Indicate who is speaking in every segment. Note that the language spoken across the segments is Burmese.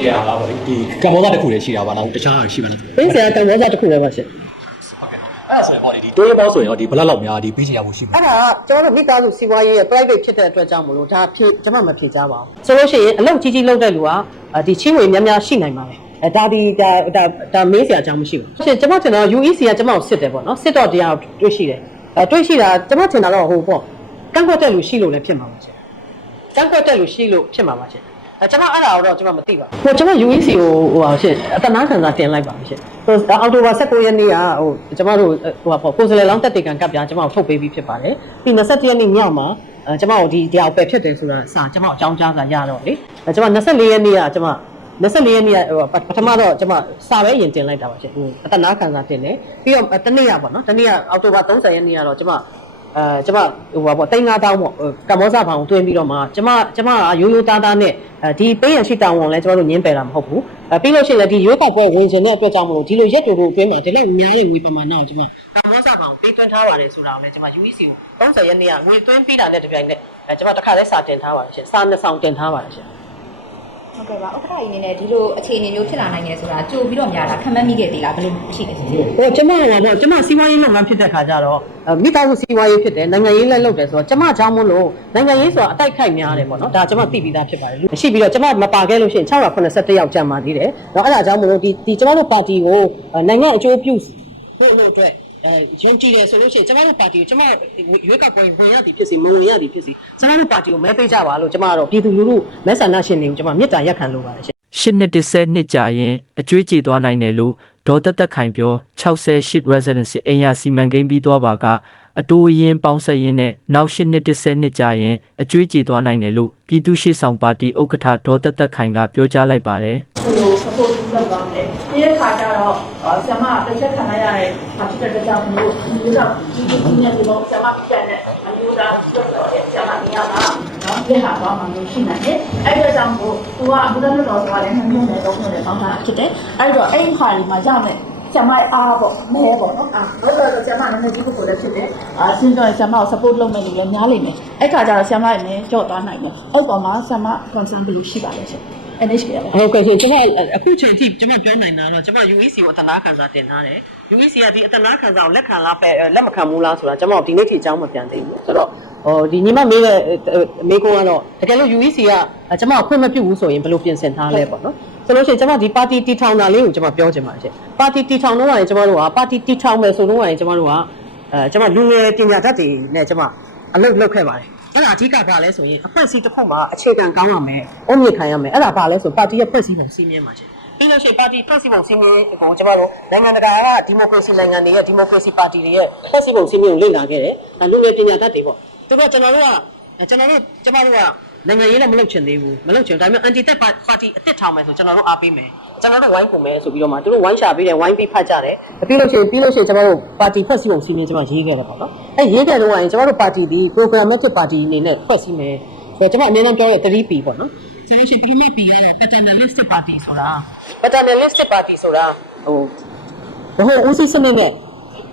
Speaker 1: ရှိရတာပေါ့လေဒီကမ္ဘောဇတစ်ခုလည်းရှိတာပါလားတခြားရှိမှလား။
Speaker 2: ပေးစရာကံဘောဇတစ်ခုလည်းပါရှင်
Speaker 1: ဟုတ်ကဲ့အဲ့ဒါဆိုရင်ပေါ့လေဒီတိုးရပေါင်းဆိုရင်ရောဒီဘလက်လောက်များဒီပေးချင်ရဖို့ရှိ။မှာ
Speaker 2: အဲ့ဒါကကျွန်တော်တို့မိသားစုစီးပွားရေးရဲ့ private ဖြစ်တဲ့အတွက်ကြောင့်မလို့ဒါဖြစ်ကျွန်မမဖြေကြပါဘူး။ဆိုလို့ရှိရင်အလုပ်ကြီးကြီးလုပ်တဲ့လူကအာဒီချင်းဝေများများရှိနိုင်ပါတယ်။အဲဒါဒီဒါဒါဒါမေးစရာအကြောင်းမရှိဘူး။ရှင်ကျွန်မကျွန်တော် UEC ကကျွန်မကိုစစ်တယ်ပေါ့နော်။စစ်တော့တရားတွေ့ရှိတယ်။အဲတွေ့ရှိတာကျွန်မထင်တာတော့ဟိုပေါ့ကန့်ကွက်တဲ့လူရှိလို့လည်းဖြစ်မှာပါရှင်။ကန့်ကွက်တဲ့လူရှိလို့ဖြစ်မှာပါရှင်။ အဲကျွန်မအဲ့ဒါတော့ကျွန်မမသိပါဘူး။ဟိုကျွန်မ UEC ကိုဟိုဟာရှင်အတနာခံစာတင်လိုက်ပါရှင်။ဟိုအောက်တိုဘာ16ရက်နေ့ကဟိုကျွန်မတို့ဟိုဟာပေါ့ကိုယ်စလဲလောင်းတက်တေကန်ကပ်ပြကျွန်မတို့ထုတ်ပေးပြီးဖြစ်ပါတယ်။ပြီး27ရက်နေ့ညမှာအဲကျွန်မတို့ဒီတရားပဲဖြစ်တယ်ဆိုတာစာကျွန်မအကြောင်းကြားစာရတော့လေအဲကျွန်မ24ရက်နေ့ကကျွန်မ24ရက်နေ့ကဟိုပထမတော့ကျွန်မစာပဲရင်တင်လိုက်တာပါရှင်ဟိုအတနာခံစာတင်တယ်ပြီးတော့တနေ့ကပေါ့နော်တနေ့ကအောက်တိုဘာ30ရက်နေ့ကတော့ကျွန်မ အဲကျွန်မဟိုပါပေါ့တိန်း9000ပေါ့ကမ္ဘောဇဘောင်တွင်းပြီးတော့မှကျွန်မကျွန်မကရိုးရိုးသားသားနဲ့အဲဒီပေးရရှိတောင်းဝန်လဲကျွန်တော်တို့ညင်းပယ်တာမဟုတ်ဘူးအဲပြီးလို့ရှိရင်လည်းဒီရွေးကောက်ပွဲဝင်ခြင်းတဲ့အတွက်ကြောင့်မလို့ဒီလိုရက်တူတူအတွင်းမှာဒီလောက်များတဲ့ငွေပမာဏကိုကျွန်မကမ္ဘောဇဘောင်ပေးသွင်းထားပါတယ်ဆိုတာကိုလည်းကျွန်မ UEC ကို30ရက်နေ့ကငွေသွင်းပြီးတာနဲ့တပြိုင်နက်အဲကျွန်မတစ်ခါလဲစာတင်ထားပါတယ်ရှင်စာနှစ်ဆောင်တင်ထားပါတယ်ရှင်
Speaker 3: ဟုတ်ကဲ့ပါဥက္ကဋ္ဌကြီးအနေနဲ့ဒီလိုအခြေအနေမျိုးဖြစ်လာနိုင်တယ်ဆိုတာကြိုပြီးတော့များတာခံမှန်းမိခဲ့သေးလားဘယ်လိုရှိလဲရှင်
Speaker 2: ဟိုကျမကပေါ့ကျမစီးပွားရေးလုပ်ငန်းဖြစ်တဲ့ခါကျတော့အဲမိသားစုစီးပွားရေးဖြစ်တယ်နိုင်ငံရေးလည်းလုပ်တယ်ဆိုတော့ကျမကြောင်းမလို့နိုင်ငံရေးဆိုတာအတိုက်ခိုက်များတယ်ပေါ့နော်ဒါကျမသိပြီးသားဖြစ်ပါတယ်လူရှိပြီးတော့ကျမမပါခဲ့လို့ရှိရင်681ယောက်ကျန်ပါသေးတယ်တော့အဲ့ဒါကြောင့်မလို့ဒီဒီကျမတို့ပါတီကိုအဲနိုင်ငံအကျိုးပြုဖို့လို့အတွက် အဲယုံကြည်တယ်ဆိုလို့ရှိရင်ကျမတို့ပါတီကိုကျမရွေးကောက်ပွဲဝင်ရသည်ဖြစ်စီမဝင်ရသည်ဖြစ်စီကျမတို့ပါတီကိုမဲပေးကြပါလို့ကျမကတော့ပြည်သူလူထုမဲဆန္ဒရှင်တွေကိုကျမမေတ္တာရက်ခံလိုပါတယ်ရှင်
Speaker 4: ရှစ်နှစ်တစ်ဆယ်နှစ်ကြာရင်အကျွေးကြေသွားနိုင်တယ်လို့ဒေါ်တက်တက်ခိုင်ပြော68 residency အိမ်ယာစီမံကိန်းပြီးသွားပါကအတိုးအရင်ပေါင်းဆက်ရင်းနဲ့နောက်ရှစ်နှစ်တစ်ဆယ်နှစ်ကြာရင်အကျွေးကြေသွားနိုင်တယ်လို့ပြည်သူ့ရှေ့ဆောင်ပါတီဥက္ကဋ္ဌဒေါ်တက်တက်ခိုင်ကပြောကြားလိုက်ပါတယ်
Speaker 5: ဘယ်လို support လုပ်ပါမလဲဒီရဲ့ခါကျတော့ဆရာမတစ်ချက်ခံလိုက်ရတဲ့ဘာဖြစ်တဲ့ကြောင့်မလို့ဒီလိုတော့ဒီဒီဒီနဲ့ဒီတော့ဆရာမပြတ်တဲ့အမျိုးသားပြောတော့ဆရာမနေရာမှာနော်ပြဟာသွားမှလို့ရှိနိုင်တယ်အဲ့ဒါကြောင့်မို့သူကဘုရားမြတ်တော်ဆိုတာလည်းနှမျိုးနဲ့သုံးမျိုးနဲ့ပေါင်းတာဖြစ်တယ်အဲ့တော့အဲ့ဒီခါဒီမှာရမယ်ဆရာမအားပေါ့မဲပေါ့နော်အာဟုတ်တော့ဆရာမလည်းဒီကုကိုလည်းဖြစ်တယ်အာရှင်းတော့ဆရာမကို support လုပ်မယ်လို့လည်းများလိမ့်မယ်အဲ့ခါကျတော့ဆရာမရဲ့မဲကြော့သွားနိုင်တယ်အဲ့ပေါ်မှာဆရာမ concern ဘယ်လိုရှိပါလဲရှင် NHK ရပါ
Speaker 2: ဟုတ်ကဲ့ရှင်ကျွန်မအခုချိန်ထိကျွန်မပြောနိုင်တာတော့ကျွန်မ UEC ကိုအတနာခံစာတင်ထားတယ် UEC ကဒီအတနာခံစာကိုလက်ခံလားပဲလက်မခံဘူးလားဆိုတာကျွန်မဒီနေ့ထိအကြောင်းမပြန်သေးဘူးဆိုတော့ဟိုဒီညီမမေးတဲ့မေးခွန်းကတော့တကယ်လို့ UEC ကကျွန်မကိုခွင့်မပြုဘူးဆိုရင်ဘယ်လိုပြင်ဆင်ထားလဲပေါ့နော်ဆိုလို့ရှိရင်ကျွန်မဒီပါတီတီထောင်တာလေးကိုကျွန်မပြောချင်ပါတယ်ရှင်ပါတီတီထောင်တော့ရင်ကျွန်မတို့ကပါတီတီထောင်မယ်ဆိုတော့ရင်ကျွန်မတို့ကအဲကျွန်မလူငယ်ပညာတတ်တွေနဲ့ကျွန်မအလုပ်လုပ်ခဲ့ပါတယ် အဲ့ဒါအဓိကဘာလဲဆိုရင်အဖွဲ့အစည်းတစ်ခုမှာအခြေခံကောင်းရမယ်။အုံမြင့်ခံရမယ်။အဲ့ဒါဘာလဲဆိုပါတီရဲ့ဖွဲ့စည်းပုံစည်းမျဉ်းပါရှင်။ပြီးလို့ရှိရင်ပါတီဖွဲ့စည်းပုံစည်းမျဉ်းကိုကျွန်တော်တို့နိုင်ငံတကာကဒီမိုကရေစီနိုင်ငံတွေရဲ့ဒီမိုကရေစီပါတီတွေရဲ့ဖွဲ့စည်းပုံစည်းမျဉ်းကိုလေ့လာခဲ့တယ်။ဒါလူငယ်ပညာတတ်တွေပေါ့။သူတို့ကျွန်တော်တို့ကကျွန်တော်တို့ကျွန်တော်တို့က နိုင်ငံရေးလည်းမလုပ်ချင်သေးဘူး။မလုပ်ချင်ဒါပေမဲ့ anti tech party အစ်စ်ထောင်မယ်ဆိုကျွန်တော်တို့အားပေးမယ်။ကျွန်တော်တို့ဝိုင်းပုံမယ်ဆိုပြီးတော့မှသူတို့ဝိုင်းရှာပေးတယ်ဝိုင်းပြီးဖတ်ကြတယ်။ပြီးလို့ရှိရင်ပြီးလို့ရှိရင်ကျွန်တော်တို့ပါတီဖွဲ့စည်းပုံစည်းမျဉ်းကျွန်တော်ရေးခဲ့တယ်ပေါ့နော်။အဲရေးခဲ့တော့ရင်ကျွန်တော်တို့ပါတီဒီ programmatic party အနေနဲ့ဖွဲ့စည်းမယ်။ဆိုတော့ကျွန်မအနည်းငယ်ပြောတဲ့ 3P ပေါ့နော်။ဆိုလို့ရှိရင်ပထမ P ကတော့ paternalistic party ဆိုတာ paternalistic party ဆိုတာဟိုဘဟိုဦးစီးစနစ်နဲ့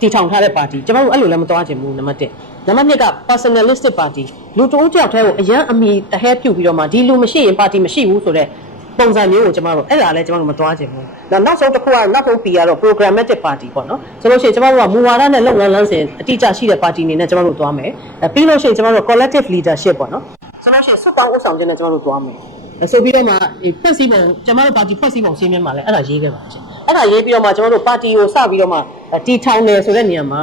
Speaker 2: တည်ထောင်ထားတဲ့ပါတီကျွန်တော်တို့အဲ့လိုလည်းမသွားချင်ဘူးနံပါတ်1 နံပါတ်2က personalistic party လူတဦးကြောက်တဲ့ကိုအရန်အမီတဟဲပြုတ်ပြီးတော့မှဒီလူမရှိရင်ပါတီမရှိဘူးဆိုတော့ပုံစံမျိုးကိုကျွန်တော်တို့အဲ့ဒါလည်းကျွန်တော်တို့မသွားချင်ဘူး။နောက်နောက်ဆုံးတစ်ခုကနောက်ဆုံး P ကတော့ programmatic party ပေါ့နော်။ဆိုလို့ရှိရင်ကျွန်တော်တို့ကမူဝါဒနဲ့လုပ်ငန်းလမ်းစဉ်အတိအကျရှိတဲ့ပါတီအနေနဲ့ကျွန်တော်တို့သွားမယ်။အဲပြီးလို့ရှိရင်ကျွန်တော်တို့ collective leadership ပေါ့နော်။ဆိုလို့ရှိရင်စုပေါင်းဥဆောင်ခြင်းနဲ့ကျွန်တော်တို့သွားမယ်။အဲဆိုပြီးတော့မှဒီဖွဲ့စည်းပုံကျွန်တော်တို့ပါတီဖွဲ့စည်းပုံရှင်းပြမှာလဲအဲ့ဒါရေးခဲ့ပါရှင်။အဲ့ဒါရေးပြီးတော့မှကျွန်တော်တို့ပါတီကိုစပြီးတော့မှတီထောင်တယ်ဆိုတဲ့နေရာမှာ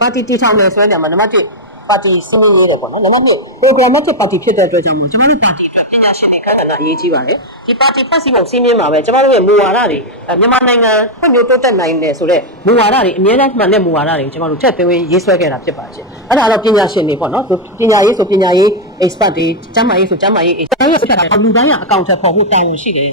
Speaker 2: ပါတီတီထောင်တယ်ဆိုတဲ့နေရာမှာနံပါတ်1 ပါတီစနစ်ရေးတယ်ပေါ့နော်နံပါတ်2 programmatic party ဖြစ်တဲ့အတွက်ကြောင့်မို့ကျွန်တော်တို့ပါတီအတွက်ပညာရှင်တွေခန့်ကအရေးကြီးပါတယ်ဒီပါတီဖွဲ့စည်းပုံစီးမင်းမှာပဲကျွန်တော်တို့ရဲ့မူဝါဒတွေမြန်မာနိုင်ငံဖွံ့ဖြိုးတိုးတက်နိုင်တယ်ဆိုတော့မူဝါဒတွေအများကြီးမှန်တဲ့မူဝါဒတွေကျွန်တော်တို့ထည့်သွင်းရေးဆွဲခဲ့တာဖြစ်ပါရှင်အဲ့ဒါတော့ပညာရှင်တွေပေါ့နော်ပညာရေးဆိုပညာရေး expert တွေကျန်းမာရေးဆိုကျန်းမာရေး expert တွေဆက်တာလူတိုင်းကအကောင့်ထည့်ပေါ်ဖို့တာဝန်ရှိတယ်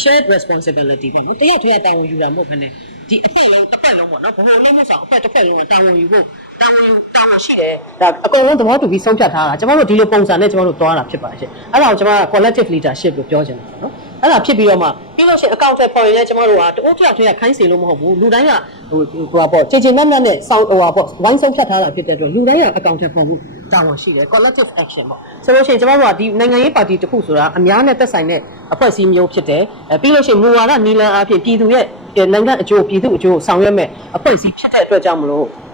Speaker 2: shared responsibility ပေါ့နော်တရက်တည်းတာဝန်ယူတာမဟုတ်ဘဲနဲ့ဒီအဖက်လုံးတစ်ဖက်လုံးပေါ့နော်ဘယ်လိုလဲမဆောက်အဖက်တစ်ဖက်လုံးတာဝန်ယူဖို့တာဝန်ယူတာဝန်ရှိတယ်ဒါအကုန်လုံးသဘောတူပြီးဆုံးဖြတ်ထားတာကျွန်တော်တို့ဒီလိုပုံစံနဲ့ကျွန်တော်တို့သွားတာဖြစ်ပါတယ်ရှင်အဲ့ဒါကိုကျွန်တော်က collective leadership လို့ပြောချင်တယ်ပေါ့နော်အဲ့ဒါဖြစ်ပြီးတော့မှပြီးလို့ရှိရင်အကောင့်ထဲပေါ်ရင်လည်းကျွန်တော်တို့ကတအိုးတစ်ယောက်တည်းကခိုင်းစီလို့မဟုတ်ဘူးလူတိုင်းကဟိုဟိုပါပေါ့ခြေခြေနက်နက်နဲ့စောင်းဟိုပါပေါ့ဝိုင်းဆုံးဖြတ်ထားတာဖြစ်တဲ့အတွက်လူတိုင်းကအကောင့်ထဲပေါ်ဖို့တာဝန်ရှိတယ် collective action ပေါ့ဆိုလို့ရှိရင်ကျမတို့ကဒီနိုင်ငံရေးပါတီတစ်ခုဆိုတာအများနဲ့သက်ဆိုင်တဲ့အဖွဲ့အစည်းမျိုးဖြစ်တယ်အဲပြီးလို့ရှိရင်မူဝါဒနီလန်အဖြစ်ပြည်သူရဲ့နိုင်ငံအကျိုးပြည်သူအကျိုးဆောင်ရွက်မဲ့အဖွဲ့အစည်းဖြစ်တဲ့အတွက်ကြောင့်မလို့အဲ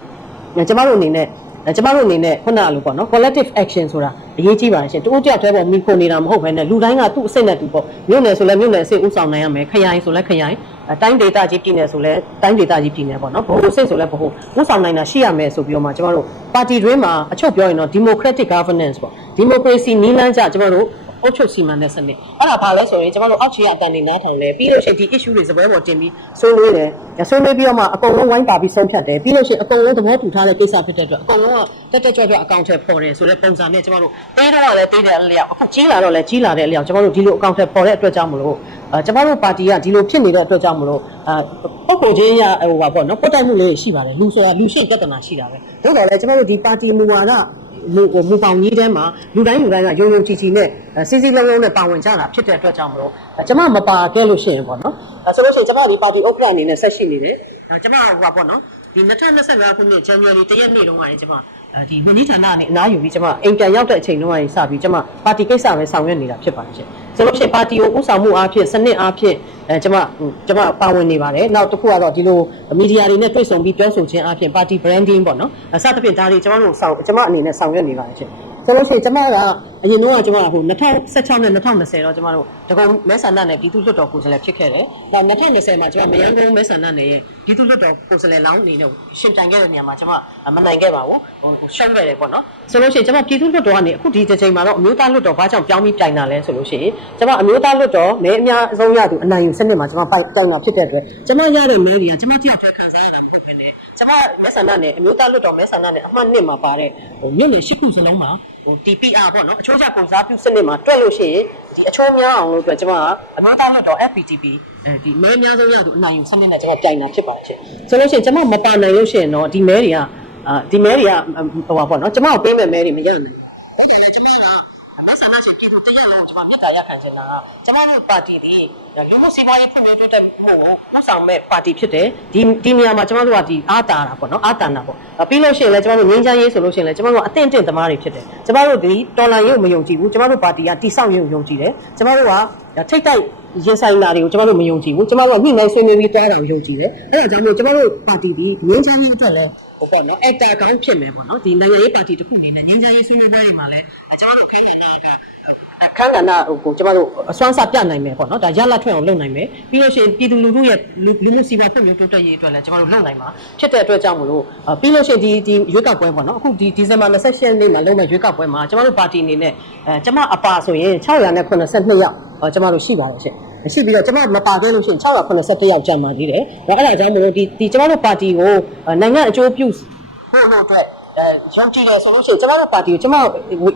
Speaker 2: ကျမတို့အနေနဲ့အဲကျမတို့အနေနဲ့ခုနကလိုပေါ့နော် collective action ဆိုတာအရေးကြီးပါတယ်ရှင်တူတယောက်တည်းပေါ်မိခိုနေတာမဟုတ်ဘဲနဲ့လူတိုင်းကသူ့အစိတ်နဲ့သူပေါ့မြို့နယ်ဆိုလဲမြို့နယ်အစိတ်ဥဆောင်နိုင်ရမယ်ခရိုင်ဆိုလဲခရိုင်အဲတိုင်းဒေသကြီးပြည်နယ်ဆိုလဲတိုင်းဒေသကြီးပြည်နယ်ပေါ့နော်ဘို့အစိတ်ဆိုလဲဘို့ဥဆောင်နိုင်တာရှိရမယ်ဆိုပြီးတော့မှကျမတို့ပါတီတွင်းမှာအချုပ်ပြောရင်တော့ democratic governance ပေါ့ democracy နီးလန်းကြကျမတို့ အုပ်ချုပ်စီမံတဲ့စနစ်အဲ့ဒါဘာလဲဆိုရင်ကျမတို့အောက်ခြေကအတန်နေနားထောင်လဲပြီးလို့ရှိရင်ဒီ issue တွေစပွဲပေါ်တင်ပြီးဆွေးနွေးတယ်ဆွေးနွေးပြီးတော့မှအကုန်လုံးဝိုင်းပါပြီးဆုံးဖြတ်တယ်ပြီးလို့ရှိရင်အကုန်လုံးသဘောတူထားတဲ့ကိစ္စဖြစ်တဲ့အတွက်အကုန်လုံးကတက်တက်ကြွကြွအကောင့်ထဲပေါ်တယ်ဆိုတဲ့ပုံစံနဲ့ကျမတို့တေးတော့လည်းတေးတယ်အလျောက်အခုကြီးလာတော့လည်းကြီးလာတဲ့အလျောက်ကျမတို့ဒီလိုအကောင့်ထဲပေါ်တဲ့အတွက်ကြောင့်မလို့အဲကျမတို့ပါတီကဒီလိုဖြစ်နေတဲ့အတွက်ကြောင့်မလို့အဲပုံပုံချင်းရဟိုပါပေါ့နော်ပုတ်တိုက်မှုလေးရှိပါတယ်လူဆိုတာလူရှိပြဿနာရှိတာပဲဒါတော့လည်းကျမတို့ဒီပါတီမူဝါဒ လူဟိုမူပေါင်းကြီးထဲမှာလူတိုင်းလူတိုင်းကယုံယုံကြည်ကြည်နဲ့အဲစီစီလုံးလုံးနဲ့ပါဝင်ကြတာဖြစ်တဲ့အတွက်ကြောင့်မလို့အဲကျမမပါခဲ့လို့ရှိရင်ပေါ့နော်အဲဆိုလို့ရှိရင်ကျမဒီပါတီဥက္ကဋ္ဌအနေနဲ့ဆက်ရှိနေတယ်အဲကျမဟိုပါပေါ့နော်ဒီ2025ခုနှစ် January တရက်နေ့တုန်းကရင်ကျမအဲ ဒီဝန်ကြီးဌာနနဲ့အနားယူပြီးကျမအိမ်ပြန်ရောက်တဲ့အချိန်တုန်းကရင်စပြီးကျမပါတီကိစ္စပဲဆောင်ရွက်နေတာဖြစ်ပါတယ်ရှင်ဆိုလို့ရှိရင်ပါတီကိုဥဆောင်မှုအားဖြင့်စနစ်အားဖြင့်အဲကျမကျမပါဝင်နေပါတယ်နောက်တစ်ခုကတော့ဒီလိုမီဒီယာတွေနဲ့တွေ့ဆုံပြီးပြောဆိုခြင်းအားဖြင့်ပါတီ branding ပေါ့နော်အစသဖြင့်ဒါတွေကျမတို့ဆောင်ကျမအနေနဲ့ဆောင်ရွက်နေပါတယ်ရှင် ဆိုလို့ရှိရင်ကျမကအရင်တော့ကကျမကဟို2016နဲ့2020တော့ကျမတို့ဒဂုံမဲဆန္ဒနဲ့ပြည်သူ့လွှတ်တော်ကိုယ်စားလှယ်ဖြစ်ခဲ့တယ်။နောက်2020မှာကျမမယန်းကုန်းမဲဆန္ဒနဲ့ရဲ့ပြည်သူ့လွှတ်တော်ကိုယ်စားလှယ်လောင်းအနေနဲ့ရှင်တိုင်ခဲ့တဲ့နေရာမှာကျမမနိုင်ခဲ့ပါဘူး။ဟိုရှုံးခဲ့တယ်ပေါ့နော်။ဆိုလို့ရှိရင်ကျမပြည်သူ့လွှတ်တော်ကနေအခုဒီတစ်ချိန်မှာတော့အမျိုးသားလွှတ်တော်ဘာကြောင့်ပြောင်းပြီးပြိုင်တာလဲဆိုလို့ရှိရင်ကျမအမျိုးသားလွှတ်တော်မဲအများအဆုံးရသူအနိုင်ယူစနစ်မှာကျမပိုက်တောင်းတာဖြစ်တဲ့အတွက်ကျမရတဲ့မဲတွေကကျမတယောက်တည်းခံစားရတာမဟုတ်ဘဲနဲ့ကျမမဲဆန္ဒနဲ့အမျိုးသားလွှတ်တော်မဲဆန္ဒနဲ့အမှတ်1မှာပါတဲ့ဟိုမြို့နယ်၈ခုစလုံးမှာ ဟို TPR ပေါ့နော်အချိုးကျပုံစားပြုစနစ်မှာတွက်လို့ရှိရင်ဒီအချိုးများအောင်လို့အတွက်ကျမကအမျိုးသားလွှတ်တော် FPTP အဲဒီမဲအများဆုံးရသူအနိုင်ယူစနစ်နဲ့ကျမပြိုင်တာဖြစ်ပါတယ်ဆိုလို့ရှိရင်ကျမမပါနိုင်လို့ရှိရင်တော့ဒီမဲတွေကအာဒီမဲတွေကဟိုပါပေါ့နော်ကျမကိုပေးမဲ့မဲတွေမရနိုင်ဘူးဟုတ်တယ်လေကျမက တ်တာရခံချင်တာကကျမတို့ပါတီဒီလူမှုစီးပွားရေးဖွံ့ဖြိုးတိုးတက်မှုကိုပတ်ဆောင်မဲ့ပါတီဖြစ်တယ်ဒီဒီနေရာမှာကျမတို့ကဒီအာတာတာပေါ့နော်အာတာနာပေါ့ပြီးလို့ရှိရင်လည်းကျမတို့ငင်းချမ်းရေးဆိုလို့ရှိရင်လည်းကျမတို့ကအသင့်အတင့်သမားတွေဖြစ်တယ်ကျမတို့ဒီတော်လန်ရေးကိုမယုံကြည်ဘူးကျမတို့ပါတီကတိဆောက်ရေးကိုယုံကြည်တယ်ကျမတို့ကထိတ်တိုက်ရင်ဆိုင်လာတွေကိုကျမတို့မယုံကြည်ဘူးကျမတို့ကညှိနှိုင်းဆွေးနွေးပြီးတွားတာကိုယုံကြည်တယ်အဲဒါကြောင့်မို့ကျမတို့ပါတီဒီငင်းချမ်းရေးအတွက်လည်းဟုတ်ပေါ့နော် actor ကောင်းဖြစ်မယ်ပေါ့နော်ဒီနိုင်ငံရေးပါတီတစ်ခုအနေနဲ့ငင်းချမ်းရေးဆွေးနွေးပွဲတွေမှာလည်းကျမတို့ ခန့်ခန်းကဏ္ဍဟိုကျမတို့အစွမ်းစားပြနိုင်မယ်ပေါ့နော်ဒါရလက်ထွက်အောင်လုပ်နိုင်မယ်ပြီးလို့ရှိရင်ပြည်သူလူထုရဲ့လူလူမှုစီးပွားဖွံ့ဖြိုးတိုးတက်ရေးအတွက်လည်းကျမတို့လုပ်နိုင်မှာဖြစ်တဲ့အတွက်ကြောင့်မလို့ပြီးလို့ရှိရင်ဒီဒီရွေးကောက်ပွဲပေါ့နော်အခုဒီဒီဇင်ဘာ28ရက်နေ့မှာလုပ်မယ့်ရွေးကောက်ပွဲမှာကျမတို့ပါတီအနေနဲ့အဲကျမအပါဆိုရင်682ယောက်ကျမတို့ရှိပါတယ်ရှင်ရှိပြီးတော့ကျမမပါခဲ့လို့ရှိရင်681ယောက်ကျန်ပါသေးတယ်။ဒါအဲ့ဒါကြောင့်မလို့ဒီဒီကျမတို့ပါတီကိုနိုင်ငံအကျိုးပြုဖို့လို့အတွက် အဲရုံးကြည့်ရဆိုလို့ရှိရင်ကျမတို့ပါတီကိုကျမ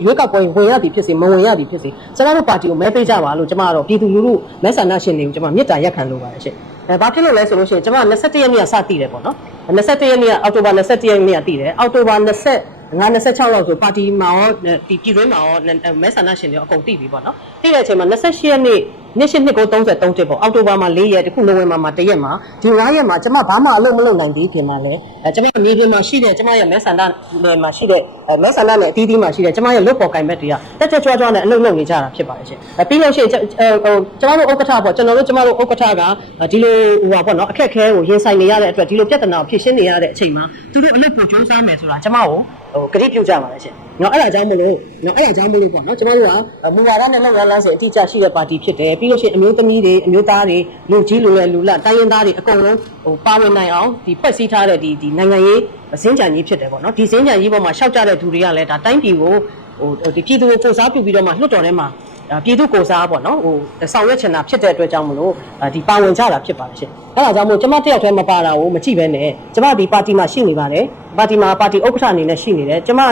Speaker 2: ရွေးကောက်ပွဲဝင်ရသည်ဖြစ်စေမဝင်ရသည်ဖြစ်စေကျမတို့ပါတီကိုမဲပေးကြပါလို့ကျမကတော့ပြည်သူလူထုမဲဆန္ဒရှင်တွေကိုကျမမေတ္တာရက်ခံလိုပါတယ်ရှင်အဲဘာဖြစ်လို့လဲဆိုလို့ရှိရင်ကျမ21ရက်နေ့ကစတည်တယ်ပေါ့နော်21ရက်နေ့ကအောက်တိုဘာ21ရက်နေ့ကတည်တယ်အောက်တိုဘာ20ငါ26လောက်ဆိုပါတီမှာရောဒီပြည်တွင်းမှာရောမဲဆန္ဒရှင်တွေအကုန်တည်ပြီပေါ့နော်တည်တဲ့အချိန်မှာ28ရက်နေ့ နေ့ရှိနှစ်ကို33တက်ပေါ့အောက်တိုဘာမှာ4ရက်တခုနိုဝင်ဘာမှာ1ရက်မှာဒီ9ရက်မှာကျမဘာမှအလုပ်မလုပ်နိုင်သေးပြင်မှာလဲအဲကျမမြေပြင်မှာရှိတဲ့ကျမရဲ့မဲဆန္ဒနယ်မှာရှိတဲ့မဲဆန္ဒနယ်အသီးသီးမှာရှိတဲ့ကျမရဲ့လွတ်ပေါ်ကင်ဘက်တွေကတက်တက်ကြွကြွနဲ့အလုပ်လုပ်နေကြတာဖြစ်ပါတယ်ရှင်အဲပြီးလို့ရှိရင်ဟိုကျမတို့ဥက္ကဋ္ဌပေါ့ကျွန်တော်တို့ကျမတို့ဥက္ကဋ္ဌကဒီလိုဟိုပါပေါ့နော်အခက်ခဲကိုရင်ဆိုင်နေရတဲ့အတွက်ဒီလိုပြဿနာကိုဖြေရှင်းနေရတဲ့အချိန်မှာသူတို့အလုပ်ကိုစူးစမ်းမယ်ဆိုတာကျမကို ဟိုကတိပြုကြပါလေရှင်။နော်အဲ့ဒါကြောင့်မလို့နော်အဲ့ဒါကြောင့်မလို့ပေါ့နော်ကျမတို့ကမူဝါဒနဲ့လုပ်ရလမ်းစဉ်အတိအကျရှိတဲ့ပါတီဖြစ်တယ်ပြီးလို့ရှိရင်အမျိုးသမီးတွေအမျိုးသားတွေလူကြီးလူငယ်လူလတ်တိုင်းရင်းသားတွေအကုန်လုံးဟိုပါဝင်နိုင်အောင်ဒီဖွဲ့စည်းထားတဲ့ဒီဒီနိုင်ငံရေးစင်းကြံကြီးဖြစ်တယ်ပေါ့နော်ဒီစင်းကြံကြီးပေါ်မှာရှောက်ကြတဲ့သူတွေကလည်းဒါတိုင်းပြည်ကိုဟိုဒီပြည်သူကိုစူးစမ်းပြုပြီးတော့မှလွှတ်တော်ထဲမှာ ပြည်သူကိုစားပေါ့နော်ဟိုဆောင်ရွက်ချင်တာဖြစ်တဲ့အတွက်ကြောင့်မလို့ဒီပါဝင်ကြတာဖြစ်ပါလိမ့်ရှင်အဲ့ဒါကြောင့်မို့ကျမတယောက်တည်းမပါတာကိုမကြည့်ပဲနဲ့ကျမဒီပါတီမှာရှိနေပါတယ်ပါတီမှာပါတီဥက္ကဋ္ဌအနေနဲ့ရှိနေတယ်ကျမဟို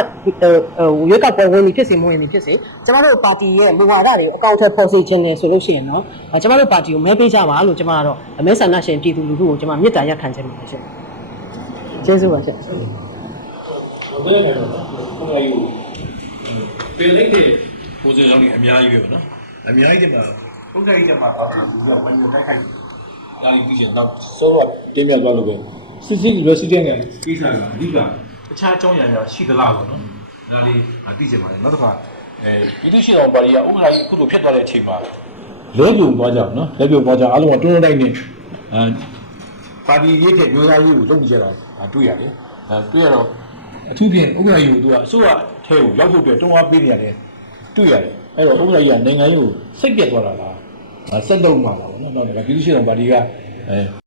Speaker 2: ရွေးကောက်ပွဲဝင်ပြီဖြစ်စေမဝင်ပြီဖြစ်စေကျမတို့ပါတီရဲ့မူဝါဒတွေကိုအကောင့်ထဲပေါ်စေခြင်းနဲ့ဆိုလို့ရှိရင်တော့ကျမတို့ပါတီကိုမဲပေးကြပါလို့ကျမကတော့အမဲဆန္ဒရှင်ပြည်သူလူထုကိုကျမမေတ္တာရက်ခံခြင်းပါရှင်ကျေးဇူးပါရှင်
Speaker 1: ဘယ်လိုလဲဘုရားယူពេលလိုက်တဲ့ ကိုယ်စရောင်းနေအများကြီးပဲပေါ့နော်
Speaker 6: အများကြီးတည်းမှာဘုရားကြီးတည်းမှာတော့ဒီကဝင်ရတိုက်ခိုက်
Speaker 1: ဒါလေးပြီးချင်တော့စောတော့တင်းမြတ်သွားလို့ပဲစစ်စစ်ကြီးပဲစစ်တဲ့ငယ်ကိစ္စကအဓိကတခြားအကြောင်းအရာရှိသလားပေါ့နော်
Speaker 6: ဒါလေးသိချင်ပါတယ်နောက်တစ်ခါ
Speaker 1: အဲပြည်သူ့ရှေ့ဆောင်ပါတီကဥက္ကဋ္ဌကြီးခုလိုဖြစ်သွားတဲ့အချိန်မှာလဲပြုံသွားကြအောင်နော်လဲပြုံသွားကြအားလုံးကတွန်းတွန်းတိုက်နေအဲပါတီရေးတဲ့မျိုးသားရေးကိုလုပ်နေကြတာဒါတွေ့ရတယ်အဲတွေ့ရတော့အထူးဖြင့်ဥက္ကဋ္ဌကြီးကိုသူကအစိုးရထဲကိုရောက်ဖို့အတွက်တွန်းအားပေးနေရတယ် တွေ့ရတယ်အဲ့တော့ဥက္ကဋ္ဌကြီးကနိုင်ငံရေးကိုစိတ်ပြတ်သွားတာလားအဲဆက်လုပ်မှာပါဗောနော်နောက်တော့ပြည်သူ့ရှေ့ဆောင်ပါတီကအဲ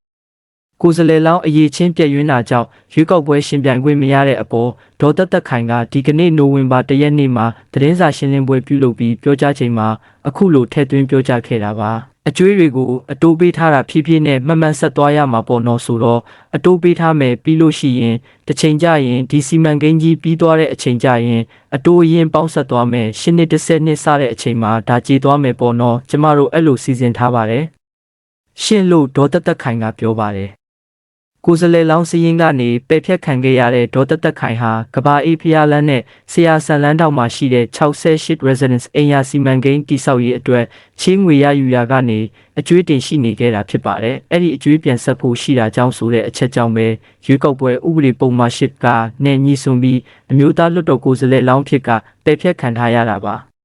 Speaker 4: ကိုယ်စလဲလောင်းအရေးချင်းပြည့်ရင်းတာကြောင့်ရွေးကောက်ပွဲရှင်ပြိုင်ခွင့်မရတဲ့အပေါ်ဒေါ်သက်သက်ခိုင်ကဒီကနေ့နိုဝင်ဘာ၁ရက်နေ့မှာသတင်းစာရှင်းလင်းပွဲပြုလုပ်ပြီးပြောကြားချိန်မှာအခုလိုထည့်သွင်းပြောကြားခဲ့တာပါအကျွေးတွေကိုအတိုးပေးထားတာဖြည်းဖြည်းနဲ့မှတ်မှန်ဆက်သွားရမှာပေါ့နော်ဆိုတော့အတိုးပေးထားမယ်ပြီးလို့ရှိရင်တစ်ချိန်ကြရင်ဒီစီမံကိန်းကြီးပြီးသွားတဲ့အချိန်ကြရင်အတိုးအရင်ပေါင်းဆက်သွားမယ်ရှင်းနှစ်တစ်ဆက်နှစ်စတဲ့အချိန်မှာဒါကြည်သွားမယ်ပေါ့နော်ကျမတို့အဲ့လိုစီစဉ်ထားပါတယ်ရှင်းလို့ဒေါ်သက်သက်ခိုင်ကပြောပါတယ် ကိုယ်စလဲလောင်းစည်းရင်ကနေပယ်ဖြတ်ခံခဲ့ရတဲ့ဒေါ်တက်တက်ခိုင်ဟာကဘာအေးဖျားလန်းနဲ့ဆရာဆန်လန်းတောင်မှာရှိတဲ့68 residence အိမ်ယာစီမံကိန်းတိဆောက်ရေးအတွက်ချင်းငွေရယူရာကနေအကျွေးတင်ရှိနေခဲ့တာဖြစ်ပါတယ်။အဲ့ဒီအကျွေးပြန်ဆက်ဖို့ရှိတာကြောင့်ဆိုတဲ့အချက်ကြောင့်ပဲရွေးကောက်ပွဲဥပဒေပုံမှန်၈ကနဲ့ညီဆွန်ပြီးအမျိုးသားလွှတ်တော်ကိုယ်စားလှယ်လောင်းဖြစ်ကပယ်ဖြတ်ခံထားရတာပါ။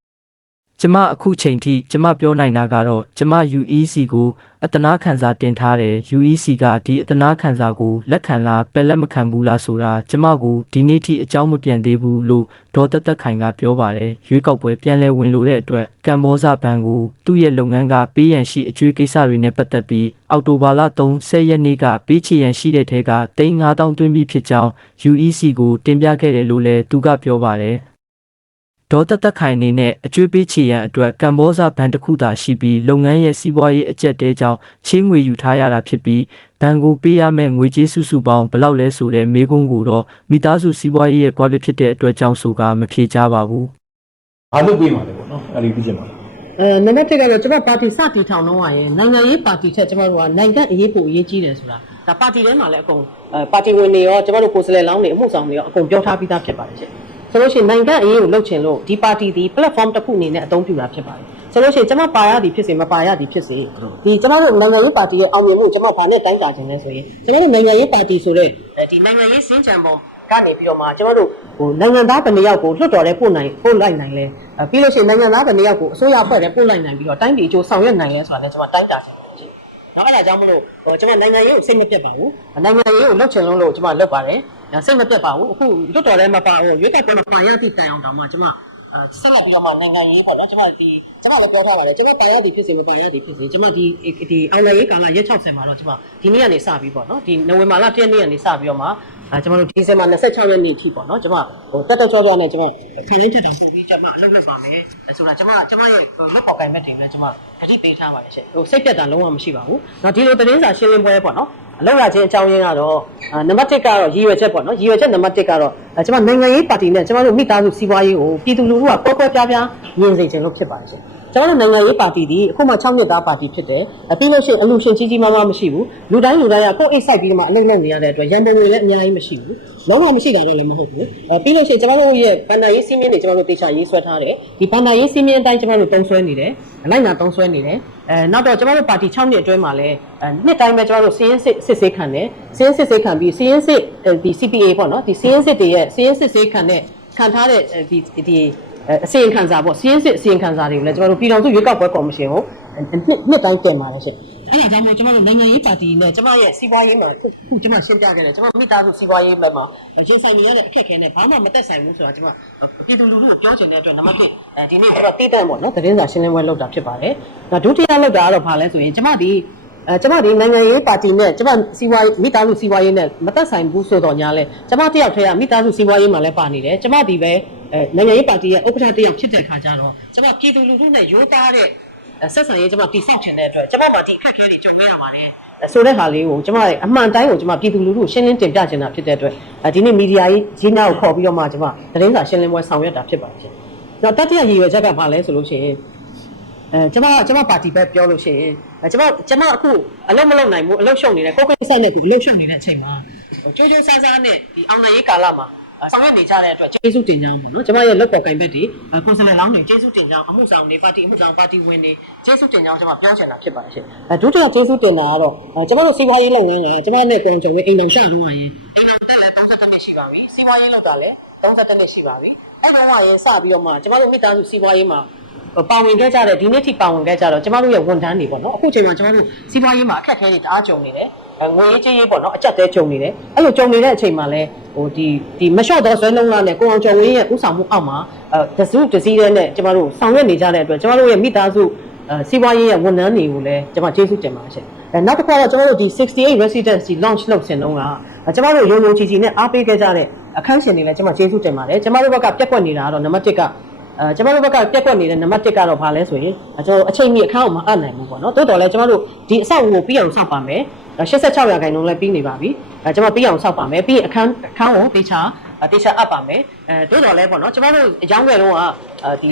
Speaker 4: ကျမအခုချိန်ထိကျမပြောနိုင်တာကတော့ကျမ UEC ကိုအတနာခံစာတင်ထားတယ် UEC ကဒီအတနာခံစာကိုလက်ခံလားပယ်လက်မခံဘူးလားဆိုတာကျမကိုဒီနေ့ထိအကြောင်းမပြန်သေးဘူးလို့ဒေါ်သက်သက်ခိုင်ကပြောပါတယ်ရွေးကောက်ပွဲပြန်လဲဝင်လို့တဲ့အတွက်ကမ်ဘောဇဘဏ်ကိုသူ့ရဲ့လုပ်ငန်းကပေးရန်ရှိအကျွေးကိစ္စတွေနဲ့ပတ်သက်ပြီးအောက်တိုဘာလ30ရက်နေ့ကပေးချေရန်ရှိတဲ့ထဲက3,500တွင်းပြီးဖြစ်ကြောင်း UEC ကိုတင်ပြခဲ့တယ်လို့လည်းသူကပြောပါတယ် ဒေါ်တက်တက်ခိုင်အနေနဲ့အကျွေးပေးချေရန်အတွက်ကမ်ဘောဇဘဏ်တစ်ခုသာရှိပြီးလုပ်ငန်းရဲ့စီးပွားရေးအကျက်တဲကြောင့်ချင်းငွေယူထားရတာဖြစ်ပြီးဘဏ်ကိုပေးရမယ့်ငွေကြေးစုစုပေါင်းဘယ်လောက်လဲဆိုတဲ့မေးခွန်းကိုတော့မိသားစုစီးပွားရေးရဲ့ quality ဖြစ်တဲ့အတွက်ကြောင့်ဆိုကမဖြေကြပါဘူး
Speaker 1: ဘာလုပ်ပေးမှာလဲပေါ့နော်အဲ့ဒီပြည့်ချင်ပါလား
Speaker 2: အဲနံပါတ်1ကတော့ကျွန်မပါတီစတီထောင်တော့ရရင်နိုင်ငံရေးပါတီထက်ကျွန်တော်တို့ကနိုင်ငံအရေးပိုအရေးကြီးတယ်ဆိုတာဒါပါတီထဲမှာလည်းအကုန်အဲပါတီဝင်တွေရောကျွန်တော်တို့ကိုယ်စားလှယ်လောင်းတွေအမှုဆောင်တွေရောအကုန်ပြောထားပြီးသားဖြစ်ပါတယ်ရှင် ဆိုလို့ရှိရင်နိုင်ငံအရေးကိုလုပ်ချင်လို့ဒီပါတီဒီ platform တစ်ခုအနေနဲ့အသုံးပြုတာဖြစ်ပါတယ်ဆိုလို့ရှိရင်ကျွန်မပါရသည်ဖြစ်စေမပါရသည်ဖြစ်စေဒီကျွန်တော်တို့နိုင်ငံရေးပါတီရဲ့အောင်မြင်မှုကျွန်မဘာနဲ့တိုင်းတာခြင်းလဲဆိုရင်ကျွန်တော်တို့နိုင်ငံရေးပါတီဆိုတဲ့ဒီနိုင်ငံရေးစင်းချံပုံကနေပြီးတော့မှကျွန်တော်တို့ဟိုနိုင်ငံသားတစ်ယောက်ကိုလွှတ်တော်ထဲပို့နိုင်ပို့လိုက်နိုင်လဲအဲပြီးလို့ရှိရင်နိုင်ငံသားတစ်ယောက်ကိုအစိုးရအဖွဲ့ထဲပို့လိုက်နိုင်ပြီးတော့တိုင်းပြည်အကျိုးဆောင်ရွက်နိုင်လဲဆိုတာလည်းကျွန်မတိုင်းတာခြင်းဖြစ်တယ်။နောက်အဲ့ဒါကြောင့်မလို့ဟိုကျွန်မနိုင်ငံရေးကိုစိတ်မပြတ်ပါဘူး။နိုင်ငံရေးကိုလုပ်ချင်လို့လို့ကျွန်မလုပ်ပါတယ်။ စိတ်မပြတ်ပါဘူး။အခုလွှတ်တော်ထဲမှာပါဟိုရွေးကောက်ပွဲမှာပါရသည့်တိုင်အောင်တောင်မှကျွန်မအဲဆက်လက်ပြီးတော့မှနိုင်ငံရေးပေါ့နော်ကျွန်မဒီကျွန်မလည်းပြောထားပါတယ်ကျွန်မပါရသည်ဖြစ်စေမပါရသည်ဖြစ်စေကျွန်မဒီဒီအောင်လည်းရေးကာလရက်60မှာတော့ကျွန်မဒီနေ့ကနေစပြီးပေါ့နော်ဒီနိုဝင်ဘာလ1ရက်နေ့ကနေစပြီးတော့မှ အဲကျွန်တော်တို့ဒီဇင်ဘာ26ရက်နေ့ထိပေါ့နော်ကျွန်မဟိုတက်တက်ချောချောနဲ့ကျွန်မခံရင်းချက်တာပို့ပြီးကျွန်မအလုပ်လုပ်ပါမယ်အဲဆိုတာကျွန်မကျွန်မရဲ့လက်ပေါက်ကင်မက်တွေလည်းကျွန်မတတိပေးထားပါတယ်ရှင်ဟိုစိတ်ပြတ်တာလုံးဝမရှိပါဘူးနော်ဒီလိုသတင်းစာရှင်းလင်းပွဲပေါ့နော်အလုပ်ရခြင်းအကြောင်းရင်းကတော့နံပါတ်1ကတော့ရည်ရွယ်ချက်ပေါ့နော်ရည်ရွယ်ချက်နံပါတ်1ကတော့ကျွန်မနိုင်ငံရေးပါတီနဲ့ကျွန်မတို့မိသားစုစီးပွားရေးကိုပြည်သူလူထုကပေါက်ပေါက်ပြားပြားမြင်စေချင်လို့ဖြစ်ပါတယ်ရှင် ကျွန်တော်တို့နိုင်ငံရေးပါတီဒီအခုမှ6နှစ်သားပါတီဖြစ်တယ်အပြီးလို့ရှိရင်အလူရှင်ကြီးကြီးမားမားမရှိဘူးလူတိုင်းလူတိုင်းကကိုယ့်အိတ်ဆိုင်ပြီးတော့မှအလုပ်လုပ်နေရတဲ့အတွက်ရန်ပုံငွေလည်းအများကြီးမရှိဘူးလုံးဝမရှိတာတော့လည်းမဟုတ်ဘူးအဲပြီးလို့ရှိရင်ကျွန်တော်တို့ရဲ့ဘန္တာရေးစီးမင်းတွေကျွန်တော်တို့တေချာရေးဆွဲထားတယ်ဒီဘန္တာရေးစီးမင်းအတိုင်းကျွန်တော်တို့တုံးဆွဲနေတယ်လိုက်နာတုံးဆွဲနေတယ်အဲနောက်တော့ကျွန်တော်တို့ပါတီ6နှစ်အတွင်းမှာလည်းအဲနှစ်တိုင်းပဲကျွန်တော်တို့စီးရင်စစ်စစ်ဆေးခံတယ်စီးရင်စစ်ဆေးခံပြီးစီးရင်စစ်ဒီ CPA ပေါ့နော်ဒီစီးရင်စစ်တွေရဲ့စီးရင်စစ်ဆေးခံတဲ့ခံထားတဲ့ဒီဒီ အစီရင်ခံစာပေါ့စီးရင်စစ်အစီရင်ခံစာတွေကိုလည်းကျွန်တော်တို့ပြည်တော်စုရွေးကောက်ပွဲကော်မရှင်ကိုနှစ်နှစ်တိုင်းတင်ပါတယ်ရှင်အဲ့ဒါကြောင့်မို့ကျွန်တော်တို့နိုင်ငံရေးပါတီနဲ့ကျွန်မရဲ့စီးပွားရေးမှာခုခုကျွန်မရှင်းပြခဲ့တယ်ကျွန်မမိသားစုစီးပွားရေးဘက်မှာရင်ဆိုင်နေရတဲ့အခက်အခဲနဲ့ဘာမှမသက်ဆိုင်ဘူးဆိုတာကျွန်မပြည်သူလူထုကိုပြောချင်တဲ့အတွက်နံပါတ်1အဲဒီနေ့ကျွန်တော်တည်တံ့ပေါ့နော်သတင်းစာရှင်းလင်းပွဲလုပ်တာဖြစ်ပါတယ်။ဒါဒုတိယလုပ်တာကတော့ဘာလဲဆိုရင်ကျွန်မဒီအဲကျွန်မဒီနိုင်ငံရေးပါတီနဲ့ကျွန်မစီးပွားရေးမိသားစုစီးပွားရေးနဲ့မသက်ဆိုင်ဘူးဆိုတော့ညာလဲကျွန်မတယောက်တည်းကမိသားစုစီးပွားရေးမှာလည်းပါနေတယ်ကျွန်မဒီပဲ အဲနိုင်ငံရေးပါတီရဲ့ဥက္ကဋ္ဌတယောက်ဖြစ်တဲ့ခါကျတော့ကျွန်မပြည်သူလူထုနဲ့ရိုးသားတဲ့ဆက်ဆံရေးကျွန်မတည်ဆောက်ချင်တဲ့အတွက်ကျွန်မမှာဒီအခက်အခဲတွေကြုံနေရပါတယ်ဆိုတဲ့ဟာလေးကိုကျွန်မရဲ့အမှန်တိုင်းကိုကျွန်မပြည်သူလူထုရှင်းလင်းတင်ပြချင်တာဖြစ်တဲ့အတွက်ဒီနေ့မီဒီယာကြီးကြီးနားကိုခေါ်ပြီးတော့မှကျွန်မသတင်းစာရှင်းလင်းပွဲဆောင်ရွက်တာဖြစ်ပါတယ်ရှင်။နောက်တတိယရည်ရွယ်ချက်ကဘာလဲဆိုလို့ရှိရင်အဲကျွန်မကျွန်မပါတီပဲပြောလို့ရှိရင်ကျွန်မကျွန်မအခုအလုပ်မလုပ်နိုင်ဘူးအလုပ်ရှုံနေတဲ့ကိုကိစ္စနဲ့ကိုအလုပ်ရှုံနေတဲ့အချိန်မှာကြိုးကြိုးဆန်းဆန်းနဲ့ဒီအောင်နိုင်ရေးကာလမှာ ဆောင်ရွက်နေကြတဲ့အတွက်ကျေးဇူးတင်ကြအောင်ပေါ့နော်ကျွန်မရဲ့လက်ပေါ်ကင်ဘက်တွေကွန်ဆယ်လလောင်းတွေကျေးဇူးတင်ကြအောင်အမှုဆောင်တွေပါတီအမှုဆောင်ပါတီဝင်တွေကျေးဇူးတင်ကြအောင်ကျွန်မပြောချင်တာဖြစ်ပါတယ်ရှင်အဲဒုတိယကျေးဇူးတင်တာကတော့ကျွန်မတို့စီးပွားရေးလုပ်ငန်းကကျွန်မနဲ့ကုံကြုံဝင်အိမ်တော်ရှာလို့ရရင်အိမ်တော်တက်လည်း32နှစ်ရှိပါပြီစီးပွားရေးလုပ်တာလည်း32နှစ်ရှိပါပြီအဲအဲ့တော့ရင်စပြီးတော့မှကျမတို့မိသားစုစီးပွားရေးမှာပါဝင်ခဲ့ကြတဲ့ဒီနေ့ထိပါဝင်ခဲ့ကြတော့ကျမတို့ရဲ့ဝန်ထမ်းတွေပေါ့နော်အခုချိန်မှာကျမတို့စီးပွားရေးမှာအခက်အခဲတွေတအားကြုံနေတယ် ငွေရေးကြေးရေးပေါ့နော်အကြက်တဲကြုံနေတယ်အဲ့လိုကြုံနေတဲ့အချိန်မှာလဲဟိုဒီဒီမလျှော့တော့ဆွဲလုံးလားနဲ့ကိုအောင်ကျော်ဝင်းရဲ့ဥဆောင်မှုအောက်မှာအဲတစုတစည်းတဲ့နဲ့ကျမတို့ဆောင်ရွက်နေကြတဲ့အတွက်ကျမတို့ရဲ့မိသားစုအဲစီးပွားရေးရဲ့ဝန်ထမ်းတွေကိုလည်းကျမကျေးဇူးတင်ပါတယ်ရှင်အဲနောက်တစ်ခါတော့ကျမတို့ဒီ68 residency launch လုပ်စဉ်တုန်းကကျမတို့ရုံရုံချီချီနဲ့အားပေးခဲ့ကြတဲ့အခန်းရှင်တွေလည်းကျမကျေးဇူးတင်ပါတယ်ကျမတို့ဘက်ကပြက်ကွက်နေတာကတော့နံပါတ်1က အဲကျမတို့ဘက်ကပြက်ကွက်နေတဲ့နံပါတ်1ကတော့ဘာလဲဆိုရင်ကျွန်တော်အချိန်မီအခန်းကိုမအပ်နိုင်ဘူးပေါ့နော်တိုးတော်လည်းကျမတို့ဒီအဆောက်အဦကိုပြီးအောင်ဆောက်ပါမယ်86ရာခိုင်နှုန်းလည်းပြီးနေပါပြီအဲကျမပြီးအောင်ဆောက်ပါမယ်ပြီးရင်အခန်းအခန်းကိုတေချာ တေချာအပ်ပါမယ်အဲတိုးတော်လည်းပေါ့နော်ကျမတို့အကြောင်းကြဲတော့ကဒီ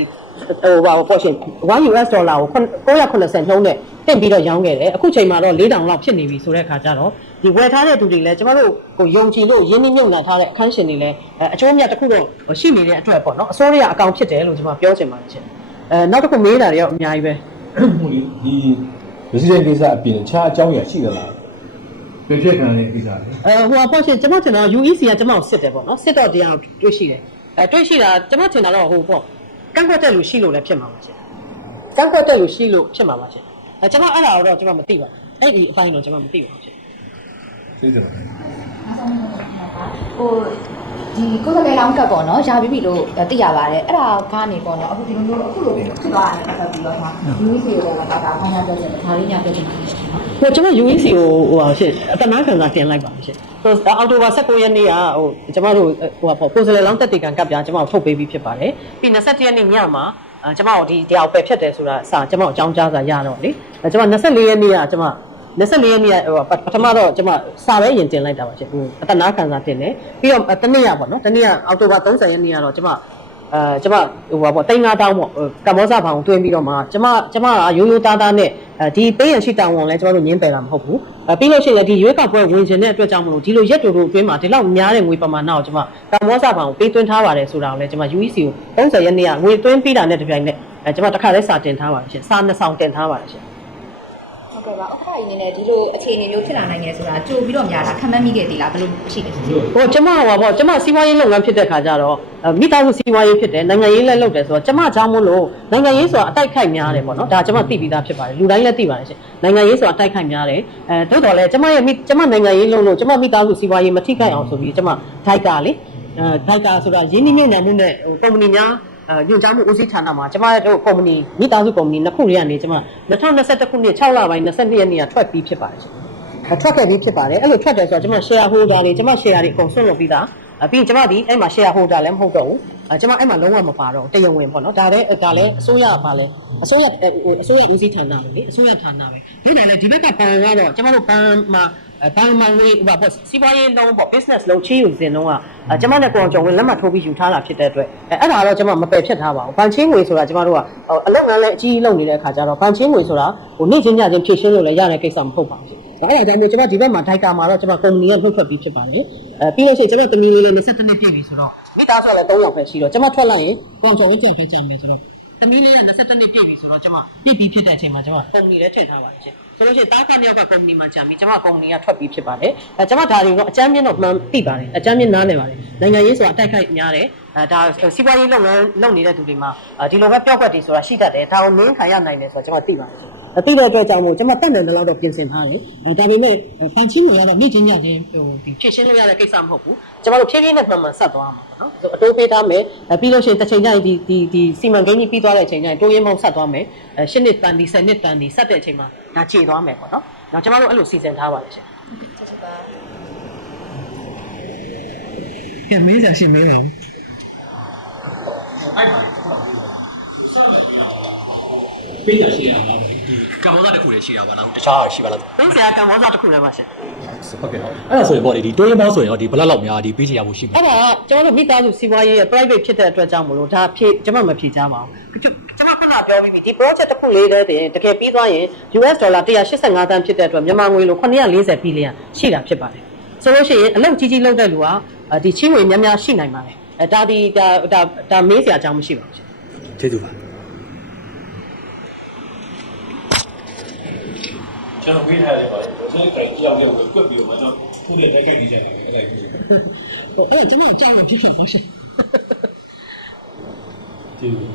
Speaker 2: ဟိုဘာပေါ့ရှင်1 US ဒေါ်လာကို980နှုန်းနဲ့တင်ပြီးတော့ရောင်းခဲ့တယ်အခုချိန်မှာတော့4000လောက်ဖြစ်နေပြီဆိုတဲ့အခါကျတော့ဒီဝယ်ထားတဲ့သူတွေလည်းကျမတို့ကိုယုံကြည်လို့ရင်းနှီးမြှုပ်နှံထားတဲ့အခန်းရှင်တွေလည်းအကျိုးအမြတ်တစ်ခုတော့ရှိနေတဲ့အတွက်ပေါ့နော်အစိုးရအကောင်ဖြစ်တယ်လို့ကျွန်မပြောချင်ပါတယ်ရှင်အဲနောက်တစ်ခုမေးတာတွေရောအများကြီးပဲ
Speaker 1: ဟိုဒီ resident ကိစ္စအပြင်အခြားအကြောင်းအရာရှိသလား ပြည့်ပြည့်ခံရတဲ့ကိစ္စလေ
Speaker 2: အဲဟိုအပေါ့ရှင်ကျွန်မထင်တော့ UEC ကကျွန်မကိုစစ်တယ်ပေါ့နော်စစ်တော့တရားတွေ့ရှိတယ်အဲတွေ့ရှိတာကျွန်မထင်တာတော့ဟိုပေါ့ကန့်ကွက်တဲ့လူရှိလို့လည်းဖြစ်မှာပါရှင်ကန့်ကွက်တဲ့လူရှိလို့ဖြစ်မှာပါရှင်အဲကျွန်မအဲ့ဒါတော့ကျွန်မမသိပါဘူးအဲ့ဒီအပိုင်းတော့ကျွန်မမသိပါဘူးရှင်
Speaker 1: သိတယ်လား
Speaker 3: ဟို ဒီကိုယ်ကလေးလောင်းကပ်ပေါ့နော်ယာပြီးပြီလို့သိရပါတယ်အဲ့ဒါကနေပေါ့နော်အခုဒီလိုမျိုးအခုလိုဖြစ်သွားတယ်ပတ်သက်ပြီးတော့မှလူကြီးစီရောလည်းဒါကခေါင်းရပြောချင်တယ်ဒါလေးညပြောချင်တယ်နော်
Speaker 2: ဟိုကျွန်မ UEC ကိုဟိုပါရှင်အတနာခံစာတင်လိုက်ပါရှင်ဟိုအောက်တိုဘာ19ရက်နေ့ကဟိုကျွန်မတို့ဟိုပါပေါ့ကိုယ်စလဲလောင်းတက်တေကန်ကပ်ပြကျွန်မတို့ထုတ်ပေးပြီးဖြစ်ပါတယ်ပြီး21ရက်နေ့ညမှာအဲကျွန်မတို့ဒီတရားကိုပယ်ဖြတ်တယ်ဆိုတာစာကျွန်မတို့အကြောင်းကြားစာရတော့လေအဲကျွန်မ24ရက်နေ့ကကျွန်မ 24ရက်နေ့ကဟိုပထမတော့ကျွန်မစာပဲရင်တင်လိုက်တာပါရှင်ဟိုအတနာခံစာတင်တယ်ပြီးတော့တနေ့ရပေါ့နော်တနေ့ကအောက်တိုဘာ30ရက်နေ့ကတော့ကျွန်မအဲကျမဟိုပါပေါ့တိန်ငါတောင်းပေါ့ကမ္ဘောဇဘောင်တွင်းပြီးတော့မှကျမကျမကရိုးရိုးသားသားနဲ့အဲဒီပေးရရှိတောင်းဝန်လဲကျမတို့ညင်းပယ်တာမဟုတ်ဘူးအဲပြီးလို့ရှိရင်ဒီရွေးကောက်ပွဲဝင်ခြင်းတဲ့အတွက်ကြောင့်မလို့ဒီလိုရက်တူတူအတွင်းမှာဒီလောက်များတဲ့ငွေပမာဏကိုကျမကမ္ဘောဇဘောင်ကိုပေးသွင်းထားပါတယ်ဆိုတာကိုလဲကျမ UEC ကို30ရက်နေ့ကငွေသွင်းပြီးတာနဲ့တပြိုင်နက်အဲကျမတစ်ခါလဲစာတင်ထားပါတယ်ရှင်စာနှစ်ဆောင်တင်ထားပါတယ်ရှင်
Speaker 3: ဟုတ်ကဲ့ပါဥက္ကဋ္ဌကြီးအနေနဲ့ဒီလိုအခြေအနေမျိုးဖြစ်လာနိုင်တယ်ဆိုတာကြိုပြီးတော့များတာခံမှန်းမိခဲ့သေးလားဘယ်လိုရှိလဲ
Speaker 2: ဟိုကျမဟိုပါပေါ့ကျမစီးပွားရေးလုပ်ငန်းဖြစ်တဲ့ခါကျတော့အဲမိသားစုစီးပွားရေးဖြစ်တယ်နိုင်ငံရေးလည်းလုပ်တယ်ဆိုတော့ကျမကြောင်းမလို့နိုင်ငံရေးဆိုတာအတိုက်ခိုက်များတယ်ပေါ့နော်ဒါကျမသိပြီးသားဖြစ်ပါတယ်လူတိုင်းလည်းသိပါတယ်ရှင်နိုင်ငံရေးဆိုတာအတိုက်ခိုက်များတယ်အဲတိုးတော်လည်းကျမရဲ့မိကျမနိုင်ငံရေးလုပ်လို့ကျမမိသားစုစီးပွားရေးမထိခိုက်အောင်ဆိုပြီးကျမဒိုက်ကာလေအဲဒိုက်ကာဆိုတာရင်းနှီးမြှုပ်နှံမှုနဲ့ဟိုကုမ္ပဏီများအဲ ညွှန်ကြားမှုဦးစီးဌာနမှာကျမတို့ကုမ္ပဏီမိသားစုကုမ္ပဏီနှစ်ခုတွေကနေကျမ2021ခုနှစ်6လပိုင်း22ရက်နေ့ကထွက်ပြီးဖြစ်ပါတယ်ရှင်အထွက်ခဲ့ပြီးဖြစ်ပါတယ်အဲ့လိုထွက်တယ်ဆိုတော့ကျွန်မ share holder တွေကျွန်မ share တွေအကုန်ဆွတ်လုပ်ပြီးသားအပြီးရင်ကျွန်မဒီအဲ့မှာ share holder လည်းမဟုတ်တော့ဘူးအဲကျွန်မအဲ့မှာလုံးဝမပါတော့ဘူးတရားဝင်ပေါ့နော်ဒါလည်းဒါလည်းအစိုးရပါလဲအစိုးရအဲဟိုအစိုးရဦးစီးဌာနပဲလေအစိုးရဌာနပဲဒါတယ်လေဒီဘက်ကဘဏ်ကတော့ကျွန်မတို့ဘဏ်မှာ အဲဘဏ်မှာငွေဟိုပါပေါ့စီးပွားရေးလုံးပေါ့ business လုံးချေးယူစဉ်တုန်းကအဲကျွန်မနဲ့ကိုအောင်ကျော်ဝင်လက်မှတ်ထိုးပြီးယူထားတာဖြစ်တဲ့အတွက်အဲအဲ့ဒါတော့ကျွန်မမပယ်ဖြတ်ထားပါဘူးဘဏ်ချင်းငွေဆိုတာကျွန်မတို့ကဟိုအလုပ်ငန်းလည်းအကြီးကြီးလုပ်နေတဲ့အခါကျတော့ဘဏ်ချင်းငွေဆိုတာဟိုနေ့ချင်းညချင်းဖြည့်ရှင်းလို့လည်းရတဲ့ကိစ္စမဟုတ်ပါဘူးအဲ့ဒါကြောင့်မို့ကျွန်မဒီဘက်မှာဒိုက်ကာမှာတော့ကျွန်မကုမ္ပဏီကနှုတ်ထွက်ပြီးဖြစ်ပါတယ်။အဲပြီးလို့ရှိရင်ကျွန်မသမီးလေးလည်း22နှစ်ပြည့်ပြီဆိုတော့မိသားစုလည်း3ယောက်ပဲရှိတော့ကျွန်မထွက်လိုက်ရင်ကောင်ချော်ဝင်းကြံဖဲကြမယ်ဆိုတော့သမီးလေးက22နှစ်ပြည့်ပြီဆိုတော့ကျွန်မပြည့်ပြီးဖြစ်တဲ့အချိန်မှာကျွန်မကုမ္ပဏီလည်းထည့်ထားပါတယ်ရှင်။ ဆိုလို့ရှိရင်တားကမြောက်ကကုမ္ပဏီမှာကြာပြီကျွန်မကုမ္ပဏီကထွက်ပြီးဖြစ်ပါတယ်။အဲကျွန်မဒါတွေတော့အကြမ်းမြင့်တော့မှန်သိပါတယ်။အကြမ်းမြင့်နားနေပါတယ်။နိုင်ငံရေးဆိုတာအတိုက်ခိုက်များတယ်။အဲဒါစီးပွားရေးလုပ်ငန်းလုပ်နေတဲ့သူတွေမှာဒီလိုပဲပြောက်ွက်တွေဆိုတာရှိတတ်တယ်။ဒါကိုနင်းခံရနိုင်တယ်ဆိုတော့ကျွန်မသိပါတယ်ရှင်။ အတိတဲ့အတွက်ကြောင့်မို့ကျွန်မတက်တယ်လည်းတော့ပြင်ဆင်ထားတယ်။အဲဒါပေမဲ့ဖန်ချင်းတွေကတော့နေ့ချင်းညချင်းဟိုဒီဖြည့်ရှင်းလို့ရတဲ့ကိစ္စမဟုတ်ဘူး။ကျွန်တော်တို့ဖြည်းဖြည်းနဲ့မှန်မှန်ဆက်သွားမှာပေါ့နော်။အတိုးပေးထားမယ်။ပြီးလို့ရှိရင်တစ်ချိန်ကျရင်ဒီဒီဒီစီမံကိန်းကြီးပြီးသွားတဲ့အချိန်ကျရင်တိုးရင်းမောင်းဆက်သွားမယ်။အဲ၈နှစ်တန်ဒီ၁၀နှစ်တန်ဒီဆက်တဲ့အချိန်မှာဒါခြေသွားမယ်ပေါ့နော်။နောက်ကျွန်တော်တို့အဲ့လိုစီစဉ်ထားပါတယ်ရှင်
Speaker 3: ကျေးဇူးပါ။
Speaker 2: ကဲမေးစားရှင်မေးပါဦး
Speaker 7: ပေးရရှိရမှာဒီ ကမ္ဘောဇတစ်ခုလည်းရှိတာပါလားတခြားရှိပါလား။
Speaker 2: သိစရာကံမောစားတစ်ခုလည်းပါရှင်
Speaker 7: ဟုတ်ကဲ့အဲ့ဒါဆိုရင်ပေါ့လေဒီတိုးရင်ပေါင်းဆိုရင်ရောဒီဘယ်လောက်လောက်များဒီပေးချင်ရဖို့ရှိ။မှာ
Speaker 2: အဲ့ဒါကကျွန်တော်တို့မိသားစုစီးပွားရေးရဲ့ private ဖြစ်တဲ့အတွက်ကြောင့်မလို့ဒါဖြည့်ကျွန်မမဖြည့်ချပါဘူး။ကျွန်ကျွန်မခုနပြောပြီးပြီဒီ project တစ်ခုလေးတည်းတင်တကယ်ပြီးသွားရင် US ဒေါ်လာ185သန်းဖြစ်တဲ့အတွက်မြန်မာငွေလို940ဘီလီယံရှိတာဖြစ်ပါတယ်။ဆိုလို့ရှိရင်အလုပ်ကြီးကြီးလုပ်တဲ့လူကဒီချင်းငွေများများရှိနိုင်ပါတယ်။အဲဒါဒီဒါဒါဒါမေးစရာအကြောင်းမရှိပါဘူးရှင်
Speaker 7: ကျေးဇူးပါ
Speaker 1: ကျွန်တော်ဝေးထားတယ်ပါလေဆိုတော့ကျွန်တော်ကြောက်ရောက်ကွက်ပြီးတော့ကျွန်တော်ခုနဲ့တက်ခိုက်နေကြတယ်အဲ့ဒါကြီး။
Speaker 2: ဟိုအဲ့တော့ကျွန်မအကြောင်းတော့ဖြစ်တာပါရှင်
Speaker 1: ကျေးဇူး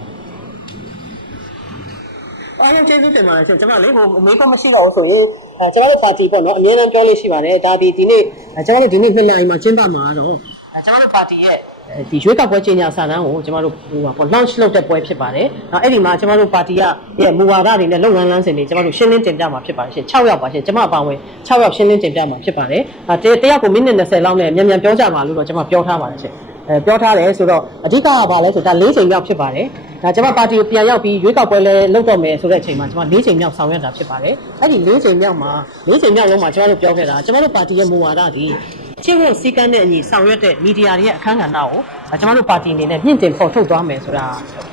Speaker 2: အားလုံးကျေးဇူးတင်ပါတယ်ရှင်ကျွန်မလေးဟိုအမေကမရှိတော့ဘူးဆိုရင်အဲကျွန်တော်တို့ပါတီပေါ့နော်အများအားပြောလို့ရှိပါတယ်ဒါဒီဒီနေ့အဲကျွန်တော်တို့ဒီနေ့နှစ်နာရီမှာကျင်းပမှာတော့အဲ ကျွန်တော်တို့ပါတီရဲ့အဲဒီရွေးကောက်ပွဲကြီးညာစာတမ်းကိုကျွန်တော်တို့ဟိုပါပေါ့ launch လုပ်တဲ့ပွဲဖြစ်ပါတယ်။နောက်အဲ့ဒီမှာကျွန်တော်တို့ပါတီကရဲ့မူဝါဒတွေနဲ့လုပ်ငန်းလမ်းစဉ်တွေကျွန်တော်တို့ရှင်းလင်းတင်ပြမှာဖြစ်ပါတယ်ရှင်6ယောက်ပါရှင်ကျွန်မအပါဝင်6ယောက်ရှင်းလင်းတင်ပြမှာဖြစ်ပါတယ်။အဲတယောက်ကိုမိနစ်20လောက်နဲ့မြန်မြန်ပြောကြပါလို့တော့ကျွန်မပြောထားပါတယ်ရှင်။အဲပြောထားတယ်ဆိုတော့အဓိကကဘာလဲဆိုတော့ဒါ၄ချိန်မြောက်ဖြစ်ပါတယ်။ဒါကျွန်မပါတီကိုပြန်ရောက်ပြီးရွေးကောက်ပွဲလဲလုပ်တော့မယ်ဆိုတဲ့အချိန်မှာကျွန်မ၄ချိန်မြောက်ဆောင်ရွက်တာဖြစ်ပါတယ်။အဲ့ဒီ၄ချိန်မြောက်မှာ၄ချိန်မြောက်လုံးမှာကျွန်တော်တို့ပြောခဲ့တာကျွန်တော်တို့ပါတီရဲ့မူဝါဒဒီ ကျင့်ဝတ်စည်းကမ်းတဲ့အညီဆောင်ရွက်တဲ့မီဒီယာတွေရဲ့အခမ်းကဏ္ဍကိုအဲကျွန်တော်တို့ပါတီအနေနဲ့မြင့်တင်ဖော်ထုတ်သွားမယ်ဆိုတာ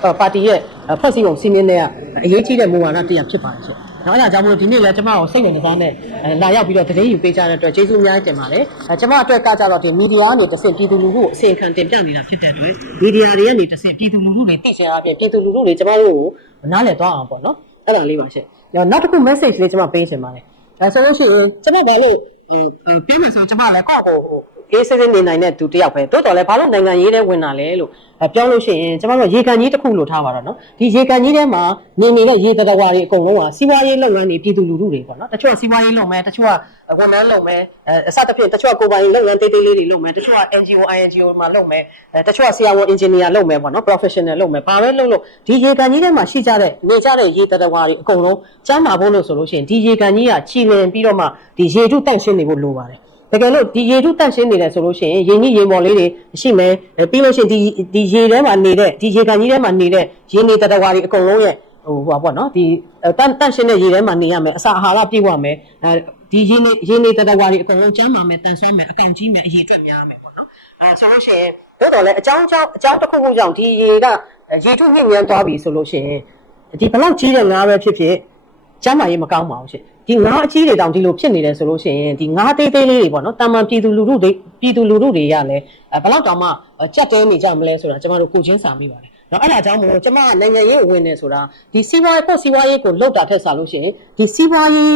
Speaker 2: အဲပါတီရဲ့အဲဖွဲ့စည်းပုံစည်းမျဉ်းတွေကအရေးကြီးတဲ့မူဝါဒတစ်ရပ်ဖြစ်ပါတယ်ရှင်။နောက်အဲ့ဒါကြောင့်မလို့ဒီနေ့လည်းကျွန်မကိုစိတ်ဝင်စားနဲ့အဲလာရောက်ပြီးတော့တတိယယူပေးကြတဲ့အတွက်ကျေးဇူးအများကြီးတင်ပါတယ်။အဲကျွန်မအတွက်ကကြတော့ဒီမီဒီယာကနေတစ်ဆင့်ပြည်သူလူထုကိုအစီအခံတင်ပြနေတာဖြစ်တဲ့အတွက်မီဒီယာတွေကနေတစ်ဆင့်ပြည်သူလူထုတွေသိချင်အားဖြင့်ပြည်သူလူထုတွေကျွန်မတို့ကိုနားလည်သွားအောင်ပေါ့နော်။အဲ့ဒါလေးပါရှင်။နောက်တစ်ခု message လေးကျွန်မပေးချင်ပါတယ်။ဒါဆိုလို့ရှိရင်ကျွန်မဘာလို့ဟို ပြောမယ်ဆိုကျွန်မလည်းကိုယ့်ကိုဟို အေးစစ်စစ်နေနိုင်တဲ့သူတယောက်ပဲတိုးတော်လည်းဘာလို့နိုင်ငံရေးထဲဝင်တာလဲလို့ပြောလို့ရှိရင်ကျွန်တော်တို့ရေကန်ကြီးတစ်ခုလို့ထားပါတော့နော်ဒီရေကန်ကြီးထဲမှာနေနေတဲ့ရေတတဝါတွေအကုန်လုံးကစီးပွားရေးလုပ်ငန်းတွေပြည်သူလူထုတွေပေါ့နော်တချို့ကစီးပွားရေးလုပ်မယ်တချို့ကဝန်ထမ်းလုပ်မယ်အဲအစသဖြင့်တချို့ကကိုယ်ပိုင်လုပ်ငန်းတေးသေးလေးတွေလုပ်မယ်တချို့က NGO INGO မှာလုပ်မယ်အဲတချို့ကဆရာဝန် engineer လုပ်မယ်ပေါ့နော် professional လုပ်မယ်ဘာပဲလုပ်လို့ဒီရေကန်ကြီးထဲမှာရှိကြတဲ့နေကြတဲ့ရေတတဝါတွေအကုန်လုံးကျမ်းမာဖို့လို့ဆိုလို့ရှိရင်ဒီရေကန်ကြီးကချီလင်ပြီးတော့မှဒီရေထုတန့်ရှင်းနေဖို့လိုပါတယ် တကယ်လို့ဒီရေထုတန့်ရှင်းနေတယ်ဆိုလို့ရှိရင်ရေညစ်ရေမော်လေးတွေရှိမယ်အဲပြီးလို့ရှိရင်ဒီဒီရေထဲမှာနေတဲ့ဒီရေကန်ကြီးထဲမှာနေတဲ့ရေနေတတဝါတွေအကုန်လုံးရဲ့ဟိုဟိုပါပေါ့နော်ဒီတန့်တန့်ရှင်းတဲ့ရေထဲမှာနေရမယ်အစာအာဟာရပြည့်ဝမယ်အဲဒီရေနေရေနေတတဝါတွေအကုန်လုံးကျန်းမာမယ်တန်ဆွမ်းမယ်အကောင်ကြီးမယ်အရေအတွက်များမယ်ပေါ့နော်အဲဆိုလို့ရှိရင်တို့တော်လည်းအကြောင်းအကြောင်းအကြောင်းတစ်ခုခုကြောင့်ဒီရေကရေထုညစ်ညမ်းသွားပြီဆိုလို့ရှိရင်ဒီဘလောက်ကြီးတဲ့ငါးပဲဖြစ်ဖြစ်ကျမ်းမာရေးမကောင်းပါဘူးရှင်ဒီငါးအကြီးတွေတောင်ဒီလိုဖြစ်နေတယ်ဆိုလို့ရှိရင်ဒီငါးသေးသေးလေးတွေပေါ့နော်တာမန်ပြည်သူလူထုတွေပြည်သူလူထုတွေရလဲအဲဘယ်လောက်တောင်မှကြက်တဲနေကြမလဲဆိုတာကျမတို့ကိုချင်းစာမိပါတယ်နော်အဲ့ဒါကြောင့်မို့ကျမကနိုင်ငံရေးဝင်နေဆိုတာဒီစီးပွားရေးကိုစီးပွားရေးကိုလောက်တာထက်စားလို့ရှိရင်ဒီစီးပွားရေး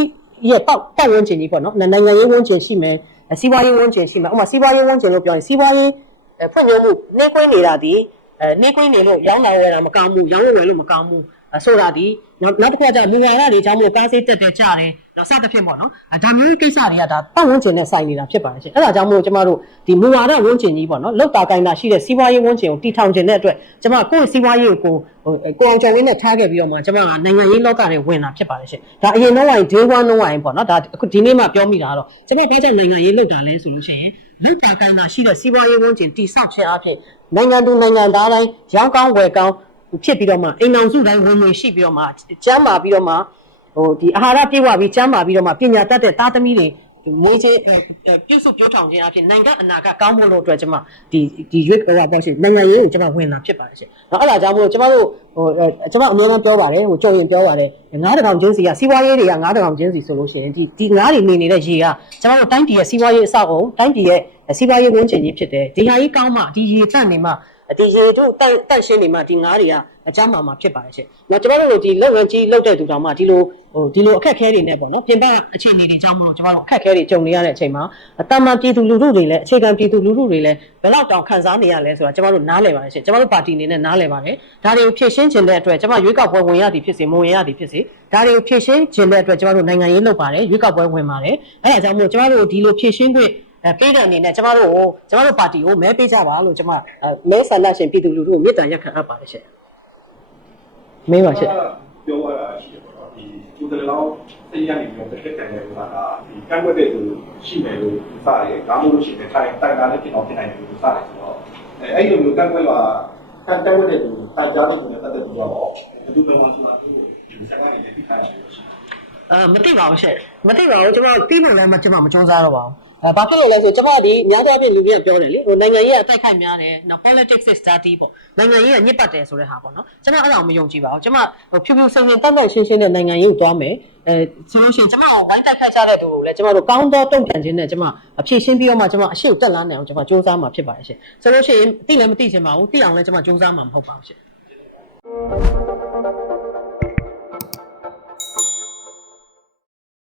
Speaker 2: ရဲ့ပေါ့ပတ်ဝန်းကျင်ကြီးပေါ့နော်နိုင်ငံရေးဝန်းကျင်ရှိမယ်စီးပွားရေးဝန်းကျင်ရှိမယ်ဥပမာစီးပွားရေးဝန်းကျင်လို့ပြောရင်စီးပွားရေးဖွံ့ဖြိုးမှုနှိမ့်ကွင်းနေတာဒီ အဲနှိမ့်ကွင်းနေလို့ရောင်းတာဝယ်တာမကောင်းဘူးရောင်းဝယ်လို့မကောင်းဘူးဆိုတာဒီနောက်နောက်တစ်ခါကျမူဝါဒတွေကြောင့်မို့ကားစေးတက်တယ်ကြတယ်နော်စသဖြင့်ပေါ့နော်အဲဒါမျိုးကိစ္စတွေကဒါပတ်ဝန်းကျင်နဲ့ဆိုင်နေတာဖြစ်ပါတယ်ရှင်အဲ့ဒါကြောင့်မို့ကျမတို့ဒီမူဝါဒဝန်းကျင်ကြီးပေါ့နော်လောက်တာကိုင်းတာရှိတဲ့စီးပွားရေးဝန်းကျင်ကိုတီထောင်ခြင်းတဲ့အတွက်ကျမကိုယ့်စီးပွားရေးကိုကိုကိုအောင်ကျော်ဝင်းနဲ့ထားခဲ့ပြီးတော့မှကျမကနိုင်ငံရေးလောကတွေဝင်တာဖြစ်ပါတယ်ရှင်ဒါအရင်တော့ဝိုင်း day 1တော့ဝိုင်းပေါ့နော်ဒါအခုဒီနေ့မှပြောမိတာတော့ကျမဘာကြောင့်နိုင်ငံရေးလောက်တာလဲဆိုလို့ရှိရင် လောက်တာကိုင်းတာရှိတဲ့စီးပွားရေးဝန်းကျင်တီဆောက်ခြင်းအဖြစ်နိုင်ငံသူနိုင်ငံသားတိုင်းရောင်းကောင်းဝယ်ကောင်းဖြစ်ပြီးတော့မှအိမ်အောင်စုတိုင်းဝင်ဝင်ရှိပြီးတော့မှကျမ်းမာပြီးတော့မှဟိုဒီအာဟာရပြည့်ဝပြီးကျမ်းမာပြီးတော့မှပညာတတ်တဲ့သားသမီးတွေ မွေးချင်းပြုစုပြောထောင်ခြင်းအဖြစ်နိုင်ငံအနာဂတ်ကောင်းဖို့လို့အတွက်ကျွန်မဒီဒီရွေးကောက်ပွဲရှိနိုင်ငံရေးကိုကျွန်မဝင်လာဖြစ်ပါတယ်ရှင်။နောက်အဲ့ဒါကြောင့်မို့ကျွန်မတို့ဟိုကျွန်မအများအားပြောပါတယ်ဟိုကြုံရင်ပြောပါတယ်ငါးတကောင်ချင်းစီကစီးပွားရေးတွေကငါးတကောင်ချင်းစီဆိုလို့ရှိရင်ဒီဒီငါးတွေနေနေတဲ့ရေကကျွန်မတို့တိုင်းပြည်ရဲ့စီးပွားရေးအဆောက်အအုံတိုင်းပြည်ရဲ့စီးပွားရေးဝန်းကျင်ကြီးဖြစ်တယ်ဒီဟာကြီးကောင်းမှဒီရေတန့်နေမှဒီရေတို့တန့်တန့်ရှင်းနေမှဒီငါးတွေက အကြမ်းမှာမှာဖြစ်ပါတယ်ရှင်။နောက်ကျွန်တော်တို့ဒီလုပ်ငန်းကြီးလုပ်တဲ့သူတောင်မှဒီလိုဟိုဒီလိုအခက်အခဲတွေနဲ့ပေါ့နော်ပြင်ပအခြေအနေတွေကြောင့်မလို့ကျွန်တော်တို့အခက်အခဲတွေကြုံနေရတဲ့အချိန်မှာတာမန်ပြည်သူလူထုတွေလည်းအခြေခံပြည်သူလူထုတွေလည်းဘယ်တော့တောင်ခံစားနေရလဲဆိုတာကျွန်တော်တို့နားလည်ပါတယ်ရှင်။ကျွန်တော်တို့ပါတီအနေနဲ့နားလည်ပါတယ်။ဒါတွေကိုဖြည့်ရှင်းခြင်းတဲ့အတွက်ကျွန်တော်ရွေးကောက်ပွဲဝင်ရသည်ဖြစ်စေမဝင်ရသည်ဖြစ်စေဒါတွေကိုဖြည့်ရှင်းခြင်းတဲ့အတွက်ကျွန်တော်တို့နိုင်ငံရေးလုပ်ပါတယ်ရွေးကောက်ပွဲဝင်ပါတယ်။အဲဒါကြောင့်မို့ကျွန်တော်တို့ဒီလိုဖြည့်ရှင်းခွင့်အဲပေးတဲ့အနေနဲ့ကျမတို့ကိုကျမတို့ပါတီကိုမဲပေးကြပါလို့ကျမမဲဆန္ဒရှင်ပြည်သူလူထုကိုမေတ္တာရက်ခံအပ်ပါတယ်ရှင်။ မေးပါရှင်
Speaker 6: ပြောရတာရှိတယ်ပေါ့နော်ဒီကုသလလောင်းသိရနေပြီးတော့တစ်ခက်တန်တဲ့ဥစ္စာကဒီကန့်ွက်တဲ့သူရှိမယ်လို့စတယ်ဒါမှမဟုတ်ရှိတယ်ထိုင်တိုင်တာလည်းဖြစ်အောင်ဖြစ်နိုင်တယ်လို့စတယ်ဆိုတော့အဲအဲ့လိုမျိုးကန့်ွက်လာကန့်ကွက်တဲ့သူတိုင်ကြားတဲ့သူနဲ့ပတ်သက်ပြီးတော့ဘယ်သူမှမသိဘူးဒီစကားတွေလည်းဒီခါရှိလို့ရှိတယ်
Speaker 2: အာမသိပါဘူးရှင့်မသိပါဘူးကျွန်တော်ပြီးမှလည်းမကျွန်တော်မစူးစမ်းတော့ပါဘူးအဲ ဘာဖြစ်လို့လဲဆိုကျွန်တော်ကဒီများသောအားဖြင့်လူတွေကပြောတယ်လေဟိုနိုင်ငံရေးကအတိုက်ခိုက်များတယ်နော် politics is dirty ပေါ့နိုင်ငံရေးကညစ်ပတ်တယ်ဆိုတဲ့ဟာပေါ့နော်ကျွန်တော်အဲ့ဒါကိုမယုံကြည်ပါဘူးကျွန်မဟိုဖြူဖြူစင်စင်တတ်တတ်ရှင်းရှင်းတဲ့နိုင်ငံရေးကိုတွားမယ်အဲဆိုလို့ရှိရင်ကျွန်မကိုဝိုင်းတိုက်ခိုက်ကြတဲ့သူကိုလည်းကျွန်တော်တို့ကောင်းသောတုံ့ပြန်ခြင်းနဲ့ကျွန်မအဖြည့်ရှင်းပြီးတော့မှကျွန်မအရှိ့ကိုတက်လာနိုင်အောင်ကျွန်မစူးစမ်းမှာဖြစ်ပါတယ်ရှင်ဆိုလို့ရှိရင်သိလည်းမသိချင်ပါဘူးသိအောင်လည်းကျွန်မစူးစမ်းမှာမဟုတ်ပါဘူးရှင်